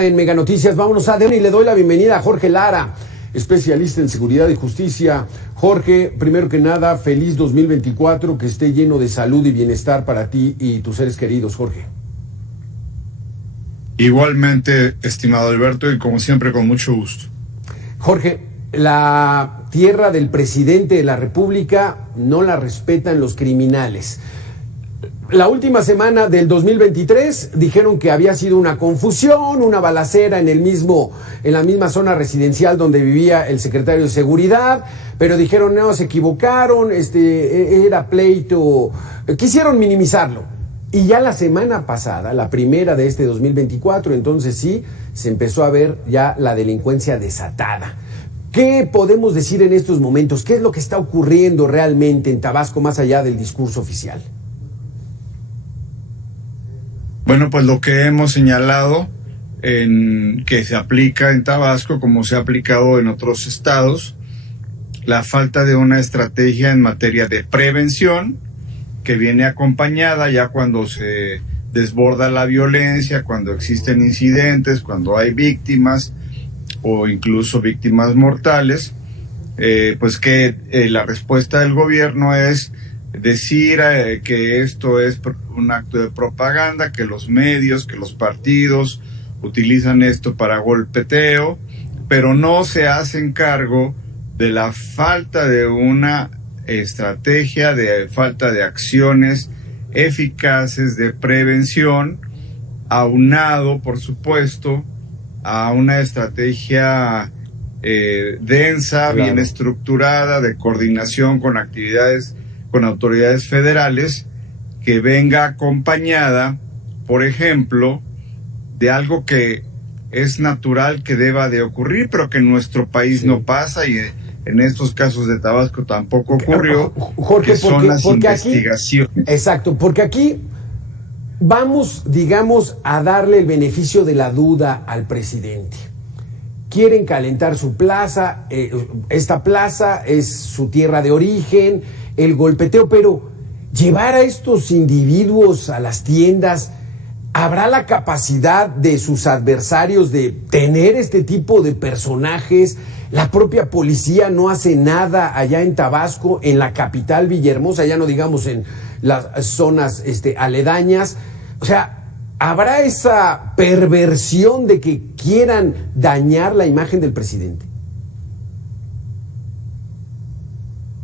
En Mega Noticias, vámonos a y le doy la bienvenida a Jorge Lara, especialista en seguridad y justicia. Jorge, primero que nada, feliz 2024, que esté lleno de salud y bienestar para ti y tus seres queridos, Jorge. Igualmente, estimado Alberto, y como siempre, con mucho gusto. Jorge, la tierra del presidente de la República no la respetan los criminales. La última semana del 2023 dijeron que había sido una confusión, una balacera en la misma zona residencial donde vivía el secretario de Seguridad, pero dijeron no, se equivocaron, era pleito, quisieron minimizarlo. Y ya la semana pasada, la primera de este 2024, entonces sí, se empezó a ver ya la delincuencia desatada. ¿Qué podemos decir en estos momentos? ¿Qué es lo que está ocurriendo realmente en Tabasco más allá del discurso oficial? Bueno, pues lo que hemos señalado que se aplica en Tabasco, como se ha aplicado en otros estados, la falta de una estrategia en materia de prevención, que viene acompañada ya cuando se desborda la violencia, cuando existen incidentes, cuando hay víctimas o incluso víctimas mortales, pues que la respuesta del gobierno es decir que esto es un acto de propaganda, que los medios, que los partidos utilizan esto para golpeteo, pero no se hacen cargo de la falta de una estrategia, de falta de acciones eficaces de prevención, aunado, por supuesto, a una estrategia densa, claro, bien estructurada, de coordinación con actividades, con autoridades federales, que venga acompañada, por ejemplo, de algo que es natural que deba de ocurrir, pero que en nuestro país no pasa, y en estos casos de Tabasco tampoco ocurrió, Jorge, que son las investigaciones. Aquí, exacto, porque aquí vamos, digamos, a darle el beneficio de la duda al presidente. Quieren calentar su plaza, esta plaza es su tierra de origen, el golpeteo, pero llevar a estos individuos a las tiendas, ¿habrá la capacidad de sus adversarios de tener este tipo de personajes? La propia policía no hace nada allá en Tabasco, en la capital Villahermosa, ya no digamos en las zonas aledañas. O sea, ¿habrá esa perversión de que quieran dañar la imagen del presidente?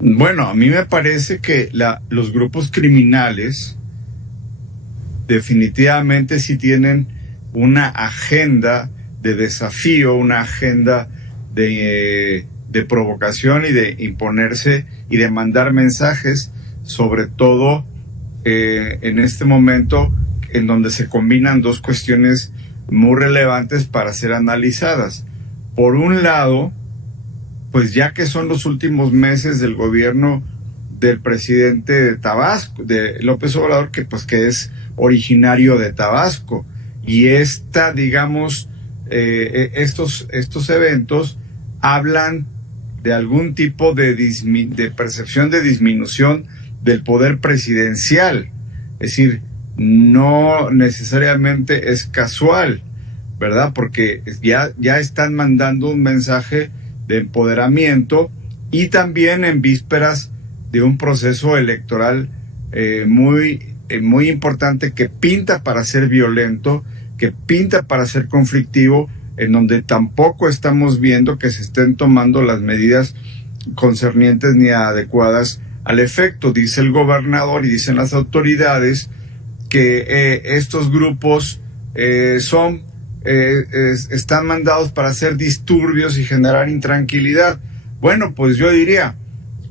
Bueno, a mí me parece que los grupos criminales definitivamente sí tienen una agenda de desafío, una agenda de provocación y de imponerse y de mandar mensajes, sobre todo en este momento en donde se combinan dos cuestiones muy relevantes para ser analizadas. Por un lado, pues ya que son los últimos meses del gobierno del presidente de Tabasco, de López Obrador, que es originario de Tabasco, y digamos, estos eventos hablan de algún tipo de percepción de disminución del poder presidencial. Es decir, no necesariamente es casual, ¿verdad? Porque ya están mandando un mensaje de empoderamiento, y también en vísperas de un proceso electoral muy importante, que pinta para ser violento, que pinta para ser conflictivo, en donde tampoco estamos viendo que se estén tomando las medidas concernientes ni adecuadas al efecto. Dice el gobernador y dicen las autoridades que estos grupos están mandados para hacer disturbios y generar intranquilidad. Bueno, pues yo diría,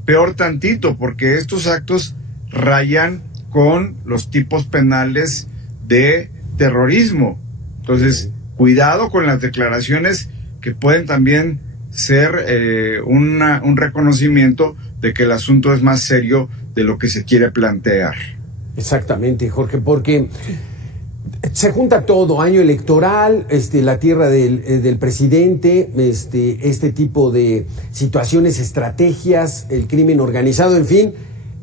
peor tantito, porque estos actos rayan con los tipos penales de terrorismo. Entonces, cuidado con las declaraciones que pueden también ser un reconocimiento de que el asunto es más serio de lo que se quiere plantear. Exactamente, Jorge, porque se junta todo, año electoral, la tierra del presidente, este tipo de situaciones, estrategias, el crimen organizado, en fin,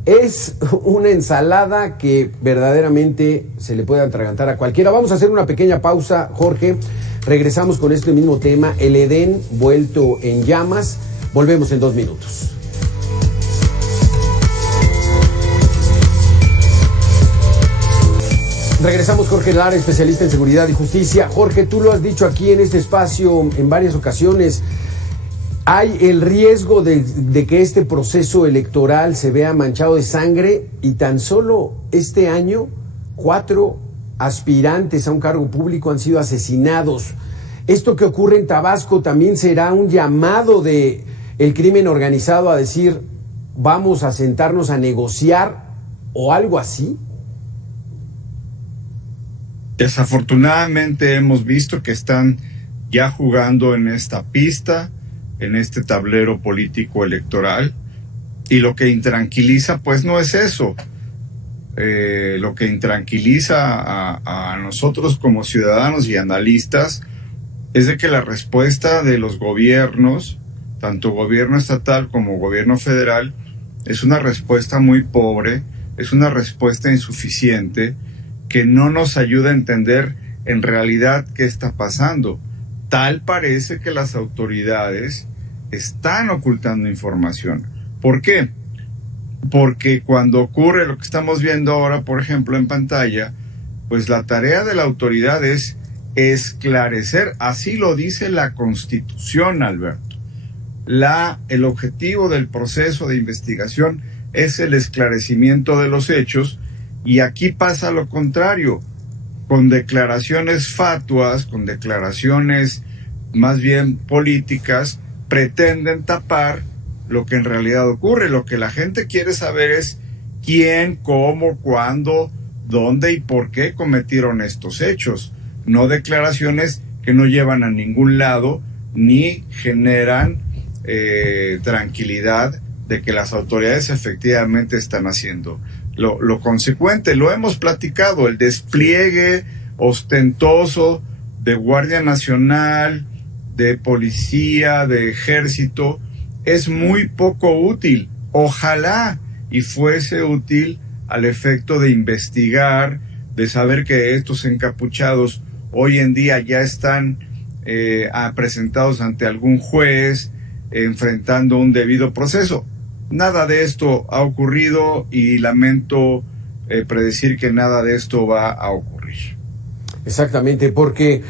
es una ensalada que verdaderamente se le puede atragantar a cualquiera. Vamos a hacer una pequeña pausa, Jorge. Regresamos con este mismo tema, el Edén vuelto en llamas. Volvemos en 2 minutos. Regresamos, Jorge Lara, especialista en seguridad y justicia. Jorge, tú lo has dicho aquí en este espacio en varias ocasiones. Hay el riesgo de que este proceso electoral se vea manchado de sangre, y tan solo este año 4 aspirantes a un cargo público han sido asesinados. Esto que ocurre en Tabasco también será un llamado de el crimen organizado a decir, vamos a sentarnos a negociar o algo así. Desafortunadamente hemos visto que están ya jugando en esta pista, en este tablero político electoral, y lo que intranquiliza pues no es eso. Lo que intranquiliza a nosotros como ciudadanos y analistas es de que la respuesta de los gobiernos, tanto gobierno estatal como gobierno federal, es una respuesta muy pobre, es una respuesta insuficiente, que no nos ayuda a entender en realidad qué está pasando. Tal parece que las autoridades están ocultando información. ¿Por qué? Porque cuando ocurre lo que estamos viendo ahora, por ejemplo, en pantalla, pues la tarea de la autoridad es esclarecer, así lo dice la Constitución, Alberto. El objetivo del proceso de investigación es el esclarecimiento de los hechos, y aquí pasa lo contrario, con declaraciones fatuas, con declaraciones más bien políticas, pretenden tapar lo que en realidad ocurre. Lo que la gente quiere saber es quién, cómo, cuándo, dónde y por qué cometieron estos hechos, no declaraciones que no llevan a ningún lado ni generan tranquilidad de que las autoridades efectivamente están haciendo lo consecuente. Lo hemos platicado, el despliegue ostentoso de Guardia Nacional, de policía, de ejército, es muy poco útil. Ojalá y fuese útil al efecto de investigar, de saber que estos encapuchados hoy en día ya están presentados ante algún juez, enfrentando un debido proceso. Nada de esto ha ocurrido y lamento predecir que nada de esto va a ocurrir. Exactamente, porque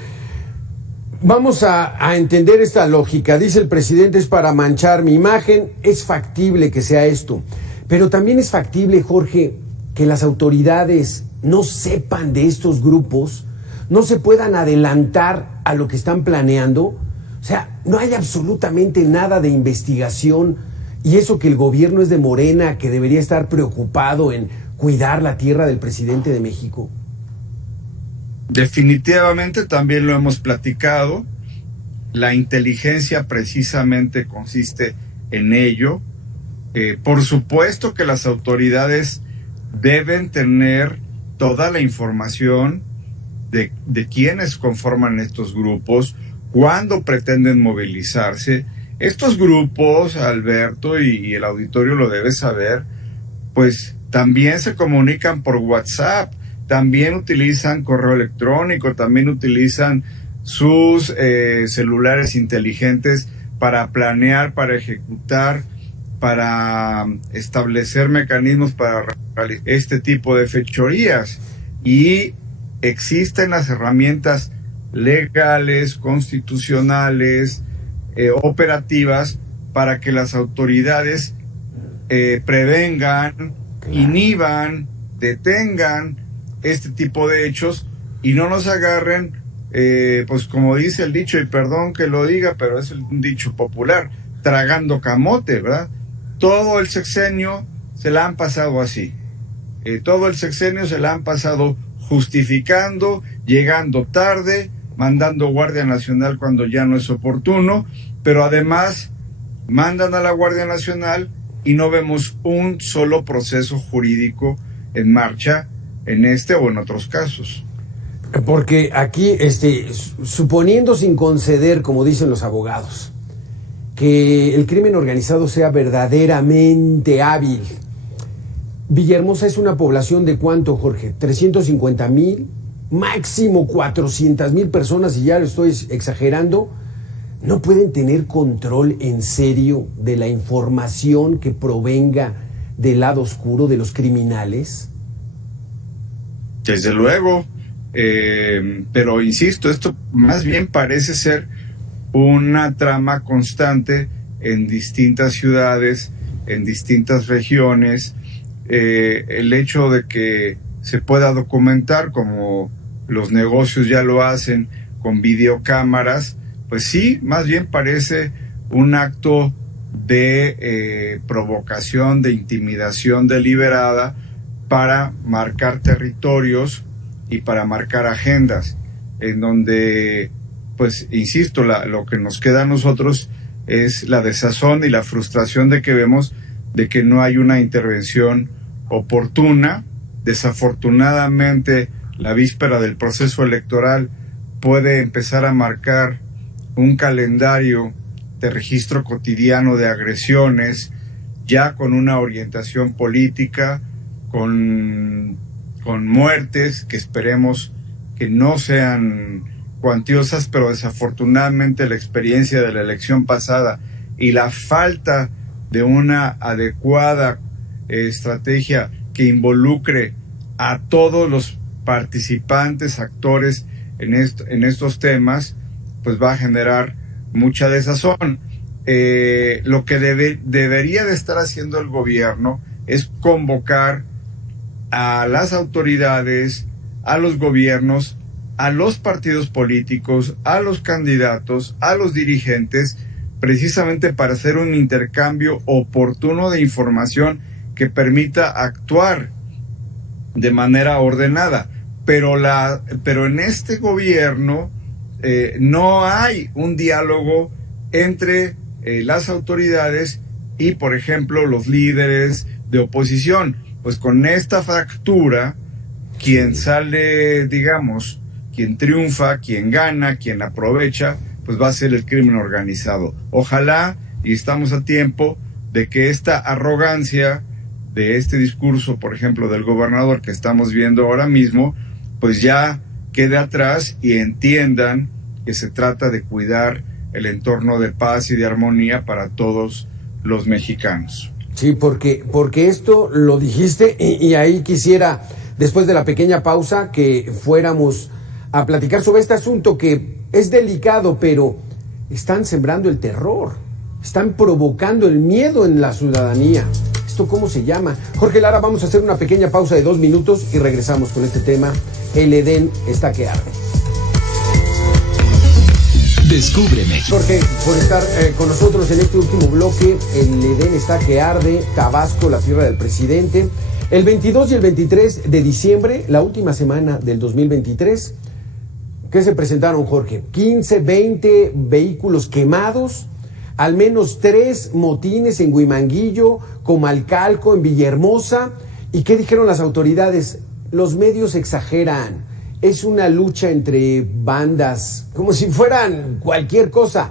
vamos a entender esta lógica. Dice el presidente, es para manchar mi imagen. Es factible que sea esto, pero también es factible, Jorge, que las autoridades no sepan de estos grupos, no se puedan adelantar a lo que están planeando. O sea, no hay absolutamente nada de investigación. Y eso que el gobierno es de Morena, que debería estar preocupado en cuidar la tierra del presidente de México. Definitivamente también lo hemos platicado. La inteligencia precisamente consiste en ello. Por supuesto que las autoridades deben tener toda la información de quienes conforman estos grupos, cuándo pretenden movilizarse. Estos grupos, Alberto, y el auditorio lo debe saber, pues también se comunican por WhatsApp, también utilizan correo electrónico, también utilizan sus celulares inteligentes para planear, para ejecutar, para establecer mecanismos para realizar este tipo de fechorías. Y existen las herramientas legales, constitucionales, operativas para que las autoridades prevengan, inhiban, detengan este tipo de hechos y no nos agarren, pues como dice el dicho, y perdón que lo diga, pero es un dicho popular, tragando camote, ¿verdad? Todo el sexenio se la han pasado así. Todo el sexenio se la han pasado justificando, llegando tarde, mandando Guardia Nacional cuando ya no es oportuno, pero además mandan a la Guardia Nacional y no vemos un solo proceso jurídico en marcha en este o en otros casos. Porque aquí, suponiendo sin conceder, como dicen los abogados, que el crimen organizado sea verdaderamente hábil, Villahermosa es una población de ¿cuánto, Jorge? 350,000, máximo 400,000 personas, y ya lo estoy exagerando. ¿No pueden tener control en serio de la información que provenga del lado oscuro de los criminales? Desde luego, pero insisto, esto más bien parece ser una trama constante en distintas ciudades, en distintas regiones. El hecho de que se pueda documentar, como los negocios ya lo hacen con videocámaras, pues sí, más bien parece un acto de provocación, de intimidación deliberada para marcar territorios y para marcar agendas, en donde, pues, insisto, lo que nos queda a nosotros es la desazón y la frustración de que vemos de que no hay una intervención oportuna. Desafortunadamente, la víspera del proceso electoral puede empezar a marcar un calendario de registro cotidiano de agresiones, ya con una orientación política, con muertes que esperemos que no sean cuantiosas, pero desafortunadamente la experiencia de la elección pasada y la falta de una adecuada estrategia que involucre a todos los participantes, actores en estos temas, pues va a generar mucha desazón. Lo que debería de estar haciendo el gobierno es convocar a las autoridades, a los gobiernos, a los partidos políticos, a los candidatos, a los dirigentes, precisamente para hacer un intercambio oportuno de información que permita actuar de manera ordenada. Pero en este gobierno no hay un diálogo entre las autoridades y, por ejemplo, los líderes de oposición. Pues con esta fractura, quien sale, digamos, quien triunfa, quien gana, quien aprovecha, pues va a ser el crimen organizado. Ojalá, y estamos a tiempo, de que esta arrogancia de este discurso, por ejemplo, del gobernador que estamos viendo ahora mismo, pues ya quede atrás y entiendan que se trata de cuidar el entorno de paz y de armonía para todos los mexicanos. Sí, porque esto lo dijiste y ahí quisiera, después de la pequeña pausa, que fuéramos a platicar sobre este asunto que es delicado, pero están sembrando el terror, están provocando el miedo en la ciudadanía. ¿Esto cómo se llama? Jorge Lara, vamos a hacer una pequeña pausa de 2 minutos y regresamos con este tema. El Edén está que arde. Descubre México. Jorge, por estar con nosotros en este último bloque. El Edén está que arde, Tabasco, la tierra del presidente. El 22 y el 23 de diciembre, la última semana del 2023, ¿qué se presentaron, Jorge? 15, 20 vehículos quemados, al menos 3 motines en Huimanguillo, Comalcalco, en Villahermosa. ¿Y qué dijeron las autoridades? Los medios exageran. Es una lucha entre bandas, como si fueran cualquier cosa.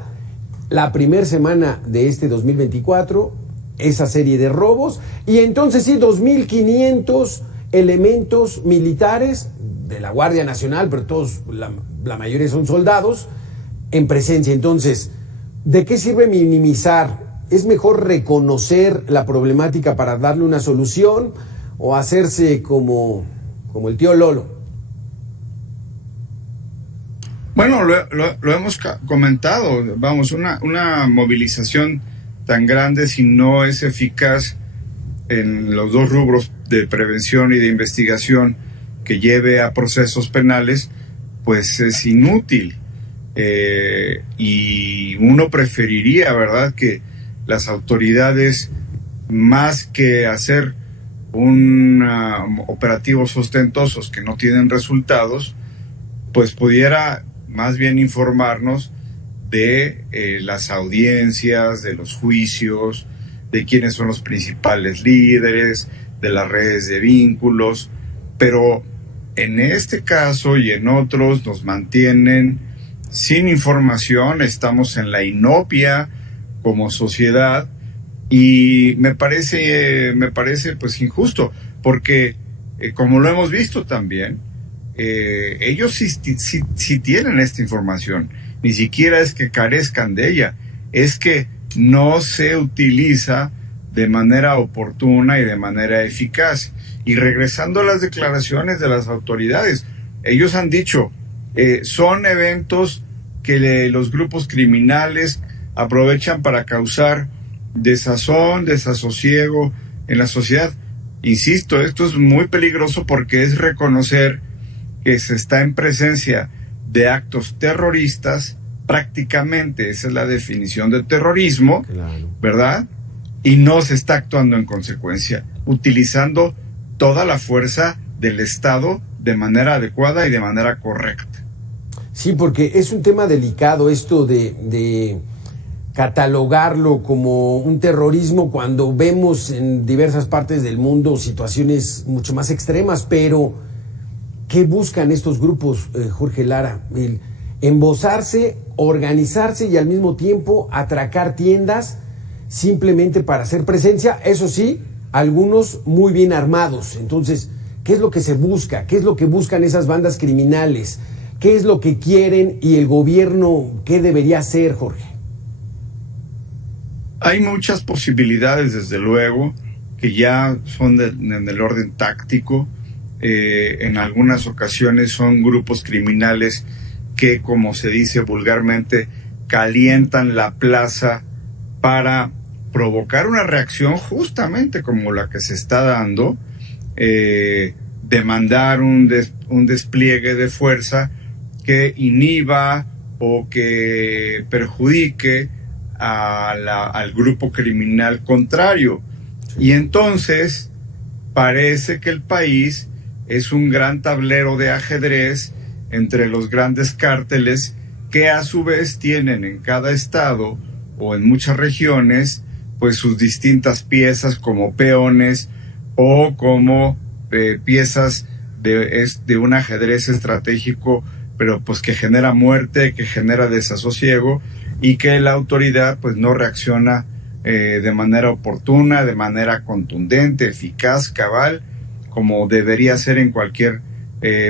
La primera semana de este 2024, esa serie de robos, y entonces sí, 2,500 elementos militares de la Guardia Nacional, pero todos, la mayoría son soldados, en presencia. Entonces, ¿de qué sirve minimizar? ¿Es mejor reconocer la problemática para darle una solución o hacerse como el tío Lolo? Bueno, lo hemos comentado, vamos, una movilización tan grande, si no es eficaz en los dos rubros de prevención y de investigación que lleve a procesos penales, pues es inútil. Y uno preferiría, ¿verdad?, que las autoridades, más que hacer operativos ostentosos que no tienen resultados, pues pudiera más bien informarnos de las audiencias, de los juicios, de quiénes son los principales líderes, de las redes de vínculos. Pero en este caso y en otros nos mantienen sin información, estamos en la inopia como sociedad, y me parece pues injusto. porque como lo hemos visto también, ellos sí tienen esta información. Ni siquiera es que carezcan de ella, es que no se utiliza de manera oportuna y de manera eficaz. Y regresando a las declaraciones de las autoridades, ellos han dicho, son eventos que los grupos criminales aprovechan para causar desazón, desasosiego en la sociedad. Insisto, esto es muy peligroso porque es reconocer que se está en presencia de actos terroristas, prácticamente, esa es la definición de terrorismo, Claro. ¿verdad? Y no se está actuando en consecuencia, utilizando toda la fuerza del Estado de manera adecuada y de manera correcta. Sí, porque es un tema delicado esto de catalogarlo como un terrorismo cuando vemos en diversas partes del mundo situaciones mucho más extremas, pero ¿qué buscan estos grupos, Jorge Lara? El embosarse, organizarse y al mismo tiempo atracar tiendas simplemente para hacer presencia, eso sí, algunos muy bien armados. Entonces, ¿qué es lo que se busca? ¿Qué es lo que buscan esas bandas criminales? ¿Qué es lo que quieren y el gobierno qué debería hacer, Jorge? Hay muchas posibilidades, desde luego, que ya son en el orden táctico. En algunas ocasiones son grupos criminales que, como se dice vulgarmente, calientan la plaza para provocar una reacción justamente como la que se está dando, demandar un despliegue de fuerza que inhiba o que perjudique al grupo criminal contrario. Sí. Y entonces parece que el país es un gran tablero de ajedrez entre los grandes cárteles que a su vez tienen en cada estado o en muchas regiones pues sus distintas piezas como peones o como piezas de un ajedrez estratégico, pero pues que genera muerte, que genera desasosiego y que la autoridad pues no reacciona de manera oportuna, de manera contundente, eficaz, cabal, como debería ser en cualquier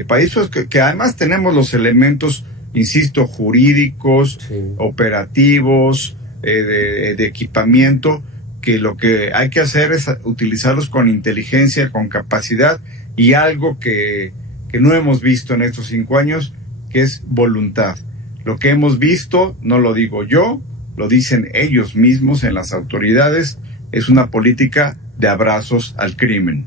país, pues que además tenemos los elementos, insisto, jurídicos, sí, operativos, de equipamiento, que lo que hay que hacer es utilizarlos con inteligencia, con capacidad y algo que no hemos visto en estos 5 años, que es voluntad. Lo que hemos visto, no lo digo yo, lo dicen ellos mismos en las autoridades, es una política de abrazos al crimen.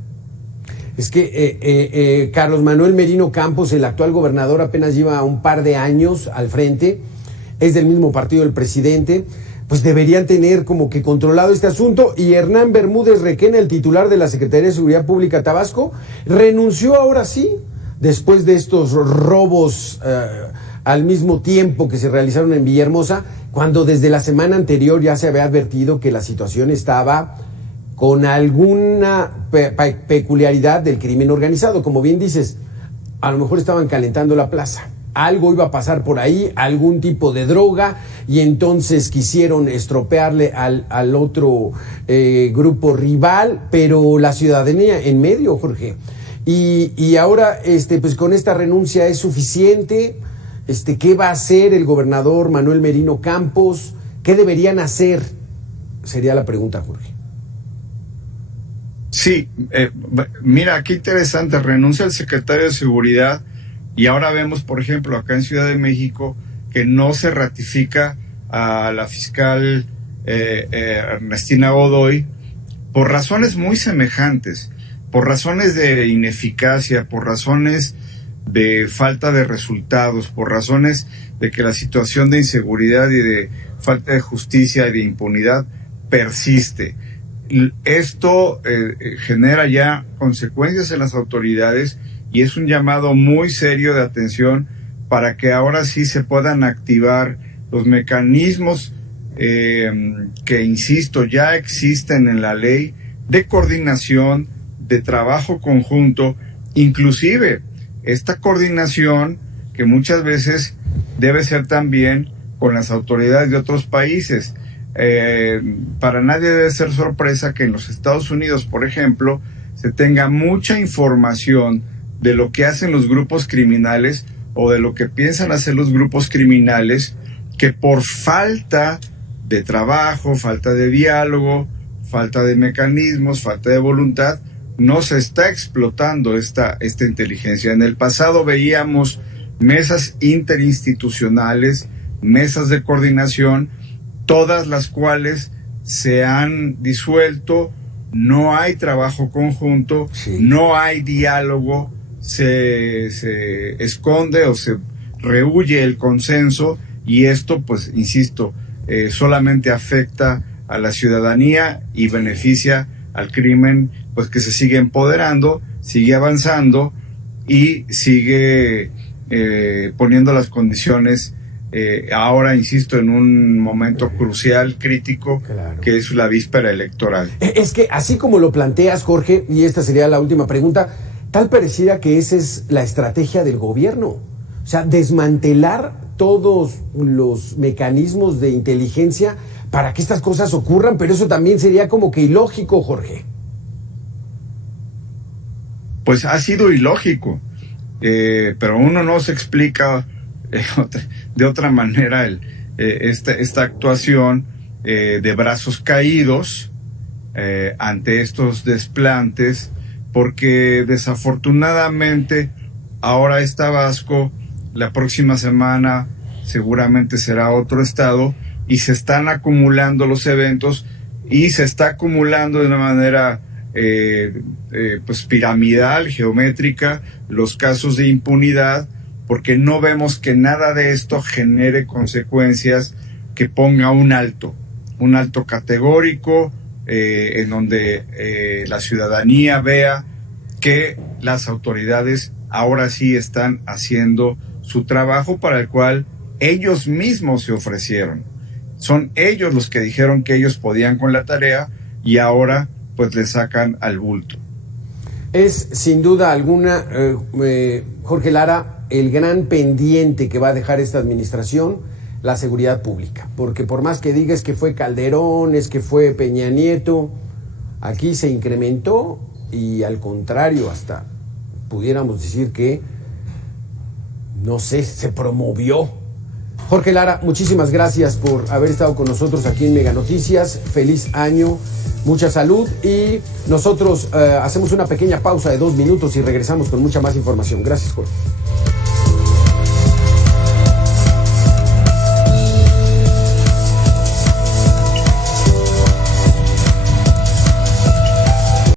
Es que Carlos Manuel Merino Campos, el actual gobernador, apenas lleva un par de años al frente, es del mismo partido del presidente, pues deberían tener como que controlado este asunto. Y Hernán Bermúdez Requena, el titular de la Secretaría de Seguridad Pública Tabasco, renunció ahora sí, después de estos robos al mismo tiempo que se realizaron en Villahermosa, cuando desde la semana anterior ya se había advertido que la situación estaba con alguna peculiaridad del crimen organizado. Como bien dices, a lo mejor estaban calentando la plaza, algo iba a pasar por ahí, algún tipo de droga, y entonces quisieron estropearle al otro grupo rival, pero la ciudadanía en medio, Jorge. Y ahora, pues con esta renuncia es suficiente. ¿Qué va a hacer el gobernador Manuel Merino Campos? ¿Qué deberían hacer? Sería la pregunta, Jorge. Sí, mira, qué interesante, renuncia el secretario de Seguridad y ahora vemos, por ejemplo, acá en Ciudad de México, que no se ratifica a la fiscal Ernestina Godoy por razones muy semejantes, por razones de ineficacia, por razones de falta de resultados, por razones de que la situación de inseguridad y de falta de justicia y de impunidad persiste. Esto genera ya consecuencias en las autoridades y es un llamado muy serio de atención para que ahora sí se puedan activar los mecanismos que, insisto, ya existen en la ley de coordinación, de trabajo conjunto, inclusive esta coordinación que muchas veces debe ser también con las autoridades de otros países. Para nadie debe ser sorpresa que en los Estados Unidos, por ejemplo, se tenga mucha información de lo que hacen los grupos criminales o de lo que piensan hacer los grupos criminales, que por falta de trabajo, falta de diálogo, falta de mecanismos, falta de voluntad, no se está explotando esta inteligencia. En el pasado veíamos mesas interinstitucionales, mesas de coordinación, todas las cuales se han disuelto, no hay trabajo conjunto, sí, no hay diálogo, se esconde o se rehúye el consenso, y esto, pues, insisto, solamente afecta a la ciudadanía y beneficia al crimen, pues, que se sigue empoderando, sigue avanzando y sigue poniendo las condiciones, ahora, insisto, en un momento crucial, crítico, claro, que es la víspera electoral. Es que así como lo planteas, Jorge, y esta sería la última pregunta, tal pareciera que esa es la estrategia del gobierno. O sea, desmantelar todos los mecanismos de inteligencia para que estas cosas ocurran, pero eso también sería como que ilógico, Jorge. Pues ha sido ilógico, pero uno no se explica de otra manera esta actuación de brazos caídos ante estos desplantes, porque desafortunadamente ahora está Tabasco, la próxima semana seguramente será otro estado, y se están acumulando los eventos y se está acumulando de una manera pues piramidal, geométrica, los casos de impunidad, porque no vemos que nada de esto genere consecuencias que ponga un alto categórico, en donde la ciudadanía vea que las autoridades ahora sí están haciendo su trabajo para el cual ellos mismos se ofrecieron. Son ellos los que dijeron que ellos podían con la tarea y ahora pues le sacan al bulto. Es sin duda alguna, Jorge Lara, el gran pendiente que va a dejar esta administración, la seguridad pública. Porque por más que digas que fue Calderón, es que fue Peña Nieto, aquí se incrementó y al contrario, hasta pudiéramos decir que, no sé, se promovió. Jorge Lara, muchísimas gracias por haber estado con nosotros aquí en Mega Noticias. Feliz año, mucha salud, y nosotros hacemos una pequeña pausa de 2 minutos y regresamos con mucha más información. Gracias, Jorge.